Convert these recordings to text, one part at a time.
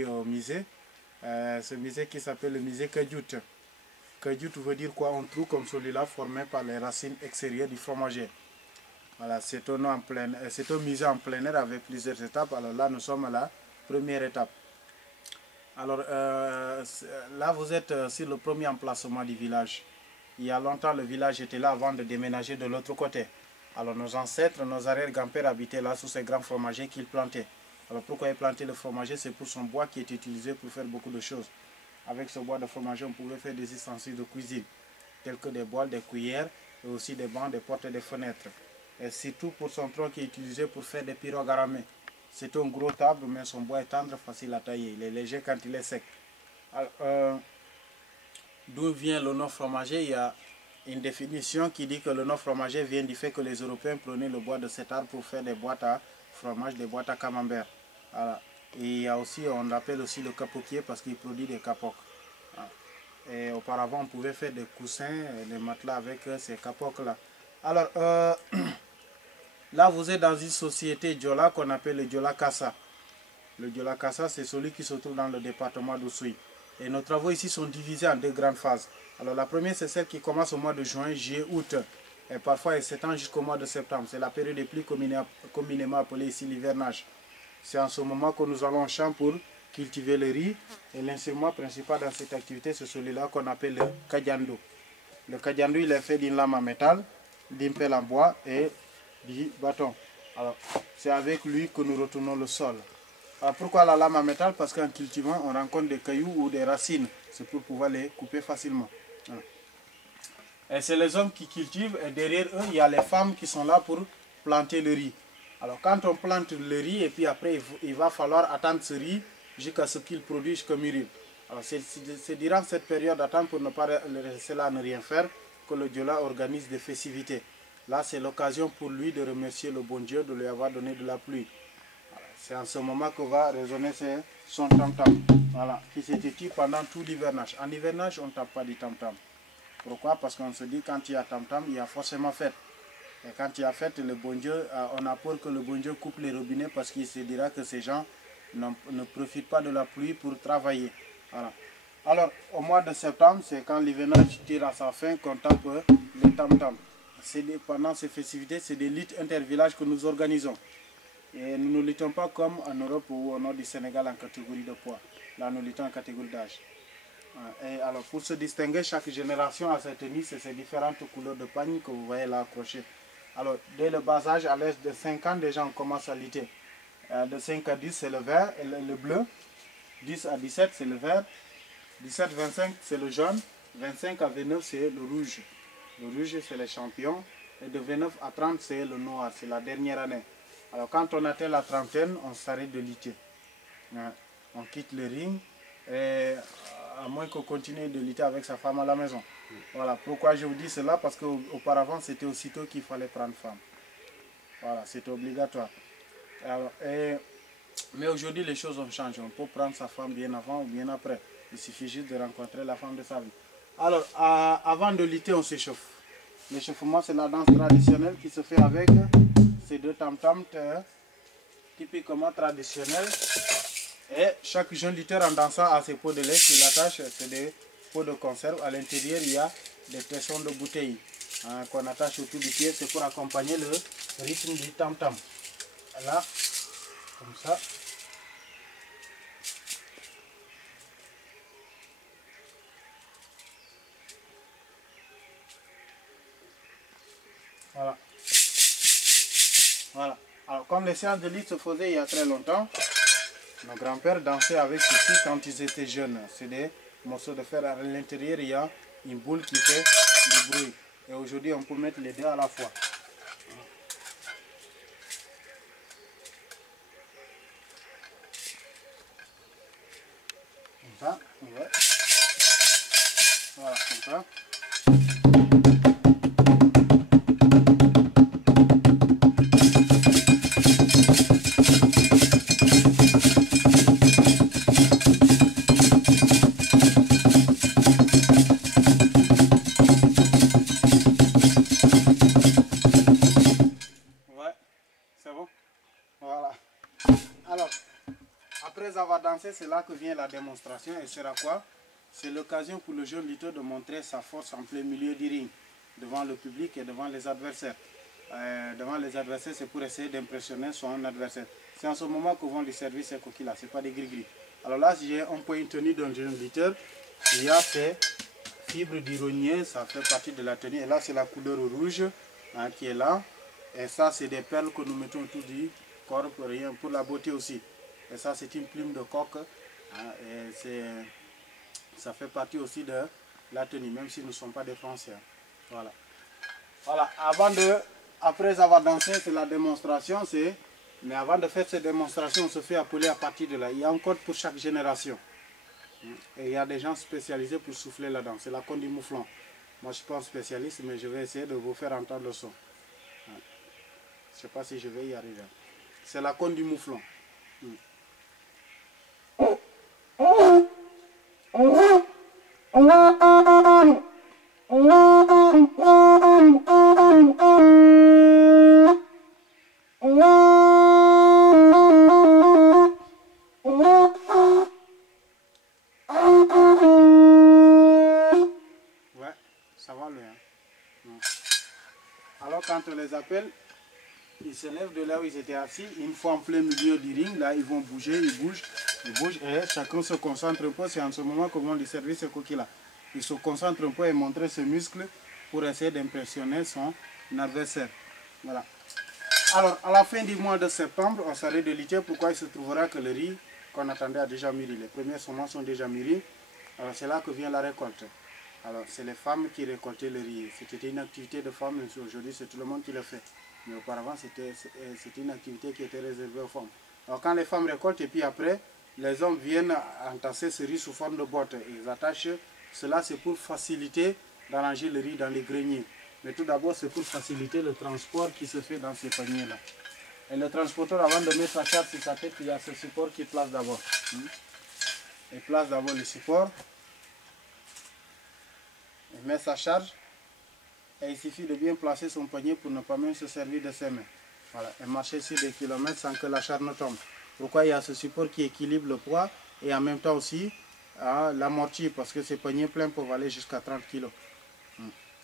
au musée. Ce musée qui s'appelle le musée Kadjout. Kadjout veut dire quoi? Un trou comme celui-là formé par les racines extérieures du fromager. Voilà, c'est un musée en plein air avec plusieurs étapes. Alors là, nous sommes à la première étape. Alors là, vous êtes sur le premier emplacement du village. Il y a longtemps, le village était là avant de déménager de l'autre côté. Alors nos ancêtres, nos arrière-grands-pères habitaient là sous ces grands fromagers qu'ils plantaient. Alors pourquoi ils plantaient le fromager? C'est pour son bois qui est utilisé pour faire beaucoup de choses. Avec ce bois de fromager, on pouvait faire des ustensiles de cuisine, tels que des bols, des cuillères, et aussi des bancs, des portes et des fenêtres. Et surtout pour son tronc qui est utilisé pour faire des pirogues à ramer. C'est un gros arbre, mais son bois est tendre, facile à tailler. Il est léger quand il est sec. D'où vient le nom fromager? Il y a une définition qui dit que le nom fromager vient du fait que les Européens prenaient le bois de cet arbre pour faire des boîtes à fromage, des boîtes à camembert. Voilà. Et il y a aussi, on l'appelle aussi le capoquier parce qu'il produit des capoques. Et auparavant, on pouvait faire des coussins, des matelas avec ces capoques-là. Alors, là, vous êtes dans une société Diola qu'on appelle le Diola Kassa. Le Diola Kassa, c'est celui qui se trouve dans le département d'Oussouye. Et nos travaux ici sont divisés en deux grandes phases. Alors, la première, c'est celle qui commence au mois de juin, juillet, août. Et parfois, elle s'étend jusqu'au mois de septembre. C'est la période des pluies communément appelée ici l'hivernage. C'est en ce moment que nous allons au champ pour cultiver le riz. Et l'instrument principal dans cette activité, c'est celui-là qu'on appelle le kadjandou. Le kadjandou, il est fait d'une lame en métal, d'une pelle en bois et du bâton. Alors, c'est avec lui que nous retournons le sol. Alors, pourquoi la lame en métal? Parce qu'en cultivant, on rencontre des cailloux ou des racines. C'est pour pouvoir les couper facilement. Et c'est les hommes qui cultivent et derrière eux, il y a les femmes qui sont là pour planter le riz. Alors quand on plante le riz et puis après il va falloir attendre ce riz jusqu'à ce qu'il produise jusqu'à mûrir. Alors c'est durant cette période d'attente pour ne pas rester là à ne rien faire que le Diola organise des festivités. Là c'est l'occasion pour lui de remercier le bon Dieu de lui avoir donné de la pluie. C'est en ce moment que va résonner son tam-tam. Voilà, qui se titille pendant tout l'hivernage. En hivernage on ne tape pas du tam-tam. Pourquoi? Parce qu'on se dit quand il y a tam-tam, il y a forcément fête. Et quand il y a fête, le bon Dieu, on a peur que le bon Dieu coupe les robinets parce qu'il se dira que ces gens ne profitent pas de la pluie pour travailler. Voilà. Alors, au mois de septembre, c'est quand l'hivernage tire à sa fin qu'on tape les tam-tam. Pendant ces festivités, c'est des luttes intervillages que nous organisons. Et nous ne luttons pas comme en Europe ou au nord du Sénégal en catégorie de poids. Là, nous luttons en catégorie d'âge. Et alors, pour se distinguer, chaque génération a ses tenues, c'est ces différentes couleurs de pagne que vous voyez là accrochées. Alors, dès le bas âge, à l'âge de 5 ans, déjà on commence à lutter. De 5 à 10, c'est le vert, le bleu. 10 à 17, c'est le vert. 17 à 25, c'est le jaune. 25 à 29, c'est le rouge. Le rouge, c'est les champions. Et de 29 à 30, c'est le noir, c'est la dernière année. Alors, quand on atteint la trentaine, on s'arrête de lutter. On quitte le ring. Et à moins qu'on continue de lutter avec sa femme à la maison. Voilà, pourquoi je vous dis cela? Parce qu'auparavant, c'était aussitôt qu'il fallait prendre femme. Voilà, c'était obligatoire. Alors, mais aujourd'hui, les choses ont changé. On peut prendre sa femme bien avant ou bien après. Il suffit juste de rencontrer la femme de sa vie. Alors, avant de lutter, on s'échauffe. L'échauffement, c'est la danse traditionnelle qui se fait avec ces deux tam-tams typiquement traditionnels. Et chaque jeune lutteur en dansant a ses pots de lait qu'il attache, c'est des pots de conserve. À l'intérieur, il y a des tessons de bouteilles qu'on attache autour du pied. C'est pour accompagner le rythme du tam-tam. Là, comme ça. Voilà. Voilà. Alors, comme les séances de lutte se faisaient il y a très longtemps, nos grands-pères dansaient avec ceci quand ils étaient jeunes. C'est des morceaux de fer. À l'intérieur, il y a une boule qui fait du bruit. Et aujourd'hui, on peut mettre les deux à la fois. Comme ça, ouais. Voilà, comme ça. après avoir dansé, c'est là que vient la démonstration. Et sera quoi? C'est l'occasion pour le jeune lutteur de montrer sa force en plein milieu du ring, devant le public et devant les adversaires. Devant les adversaires, c'est pour essayer d'impressionner son adversaire. C'est en ce moment que vont les servir ces coquilles-là, ce n'est pas des gris-gris. Alors là, si j'ai un point tenue d'un jeune lutteur, il y a ces fibres d'ironier, ça fait partie de la tenue. Et là, c'est la couleur rouge hein, qui est là. Et ça, c'est des perles que nous mettons autour du corps pour la beauté aussi. Et ça, c'est une plume de coq. Hein, et ça fait partie aussi de la tenue, même si nous ne sommes pas des Français. Voilà. Voilà. Après avoir dansé, c'est la démonstration. Mais avant de faire cette démonstration, on se fait appeler à partir de là. Il y a un code pour chaque génération. Et il y a des gens spécialisés pour souffler là-dedans. C'est la conne du mouflon. Moi, je ne suis pas un spécialiste, mais je vais essayer de vous faire entendre le son. Je ne sais pas si je vais y arriver. C'est la conne du mouflon. Ouais, ça va loin. Alors quand on les appelle, ils se lèvent de là où ils étaient assis, une fois en plein milieu du ring, là ils vont bouger, ils bougent, et chacun se concentre un peu. C'est en ce moment que vont lui servir ce coquille-là. Il se concentre un peu et montrer ses muscles pour essayer d'impressionner son adversaire. Voilà. Alors, à la fin du mois de septembre, on s'arrête de lutter. Pourquoi il se trouvera que le riz qu'on attendait a déjà mûri. Les premières semences sont déjà mûries. Alors, c'est là que vient la récolte. Alors, c'est les femmes qui récoltaient le riz. C'était une activité de femmes, mais aujourd'hui, c'est tout le monde qui le fait. Mais auparavant, c'était une activité qui était réservée aux femmes. Alors, quand les femmes récoltent, et puis après, les hommes viennent entasser ce riz sous forme de boîte. Ils attachent. Cela, c'est pour faciliter d'arranger le riz dans les greniers. Mais tout d'abord, c'est pour faciliter le transport qui se fait dans ces paniers-là. Et le transporteur, avant de mettre sa charge sur sa tête, il y a ce support qu'il place d'abord. Il place d'abord le support. Il met sa charge. Et il suffit de bien placer son panier pour ne pas même se servir de ses mains. Voilà. Et marcher sur des kilomètres sans que la charge ne tombe. Pourquoi il y a ce support qui équilibre le poids et en même temps aussi l'amortir, parce que ces paniers pleins peuvent aller jusqu'à 30 kg.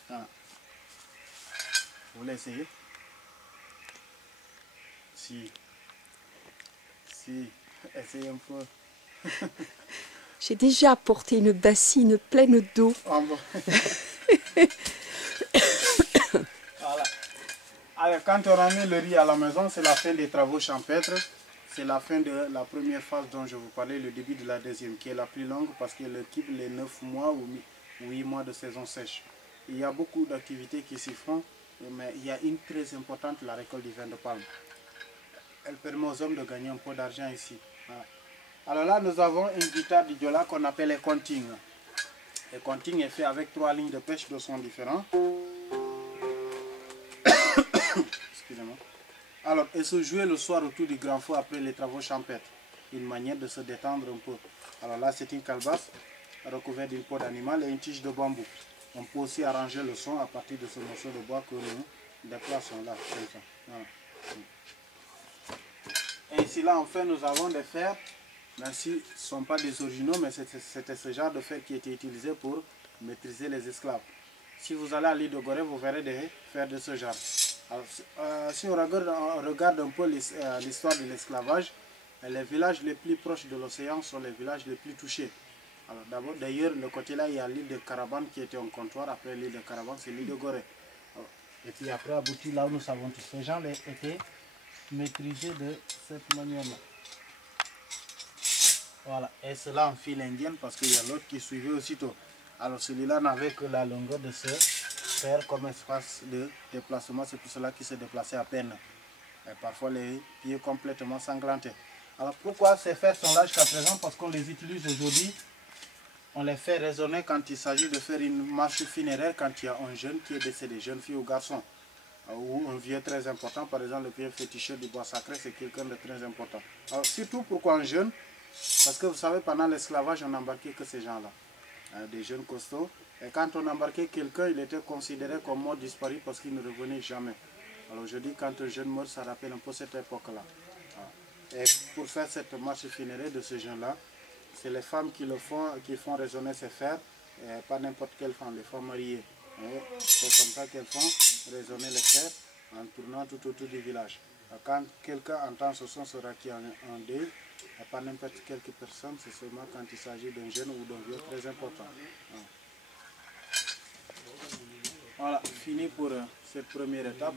Voilà. Vous voulez essayer? Si, essayez un peu. J'ai déjà apporté une bassine pleine d'eau. Ah bon. Voilà. Alors, quand on ramène le riz à la maison, c'est la fin des travaux champêtres. C'est la fin de la première phase dont je vous parlais, le début de la deuxième, qui est la plus longue parce qu'elle occupe les 9 mois ou 8 mois de saison sèche. Il y a beaucoup d'activités qui s'y font, mais il y a une très importante, la récolte du vin de palme. Elle permet aux hommes de gagner un peu d'argent ici. Voilà. Alors là, nous avons une guitare du Diola qu'on appelle les contins. Le contins est fait avec 3 lignes de pêche de sons différents. Excusez-moi. Alors, et se jouer le soir autour du grand feu après les travaux champêtres. Une manière de se détendre un peu. Alors là, c'est une calebasse recouverte d'une peau d'animal et une tige de bambou. On peut aussi arranger le son à partir de ce morceau de bois que nous déplaçons là. Voilà. Et ici, là, enfin, nous avons des fers. Même si ce ne sont pas des originaux, mais c'était ce genre de fer qui était utilisé pour maîtriser les esclaves. Si vous allez à l'île de Gorée, vous verrez des fers de ce genre. Alors, si on regarde un peu l'histoire de l'esclavage, les villages les plus proches de l'océan sont les villages les plus touchés. Alors d'ailleurs, le côté là, il y a l'île de Caravane qui était un comptoir. Après l'île de Caravane, c'est l'île de Gorée. Et puis après, abouti là où nous savons tous. Ces gens étaient maîtrisés de cette manière-là. Voilà, et cela en file indienne parce qu'il y a l'autre qui suivait aussitôt. Alors celui-là n'avait que la longueur de ce fer comme espace de déplacement, c'est pour cela qu'il se déplaçait à peine. Et parfois les pieds complètement sanglantés. Alors pourquoi ces fers sont là jusqu'à présent? Parce qu'on les utilise aujourd'hui, on les fait résonner quand il s'agit de faire une marche funéraire quand il y a un jeune qui est décédé, jeune fille ou garçon. Ou un vieux très important, par exemple le vieux féticheur du bois sacré, c'est quelqu'un de très important. Alors surtout pourquoi un jeune? Parce que vous savez, pendant l'esclavage, on n'embarquait que ces gens-là, des jeunes costauds. Et quand on embarquait quelqu'un, il était considéré comme mort disparu parce qu'il ne revenait jamais. Alors je dis, quand un jeune meurt, ça rappelle un peu cette époque-là. Et pour faire cette marche funéraire de ce genre-là, c'est les femmes qui font résonner ces fers, et pas n'importe quelle femme, les femmes mariées. C'est comme ça qu'elles font résonner les fers en tournant tout autour du village. Quand quelqu'un entend ce son, sera qui en deuil, et pas n'importe quelle personne, c'est seulement quand il s'agit d'un jeune ou d'un vieux très important. Voilà, fini pour cette première étape.